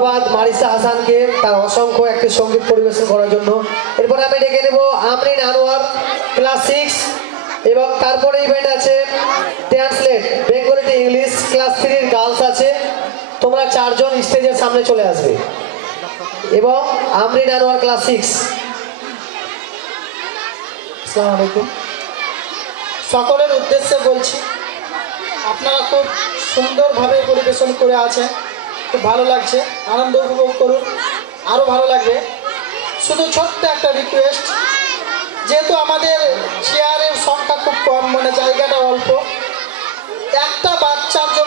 ধন্যবাদ মারিসা হাসানকে তার অসংখ্য একটি সঙ্গীত পরিবেশন করার জন্য। এরপর আমি ডেকে নেব আমরিন আনোয়ার ক্লাস 6 এবং তারপরে ইভেন্ট আছে translate Bengali to English class 3 এর গার্লস আছে। তোমরা চারজন স্টেজের সামনে চলে আসবে এবং আমরিন আনোয়ার ক্লাস 6। আসসালামু আলাইকুম। সকলের উদ্দেশ্যে বলছি, আপনারা খুব সুন্দরভাবে পরিবেশন করে আছেন, খুব ভালো লাগছে, আনন্দ উপভোগ করুন, আরও ভালো লাগবে। শুধু ছোট্ট একটা রিকোয়েস্ট, যেহেতু আমাদের চেয়ারের সংখ্যা খুব কম, মানে জায়গাটা অল্প, একটা বাচ্চা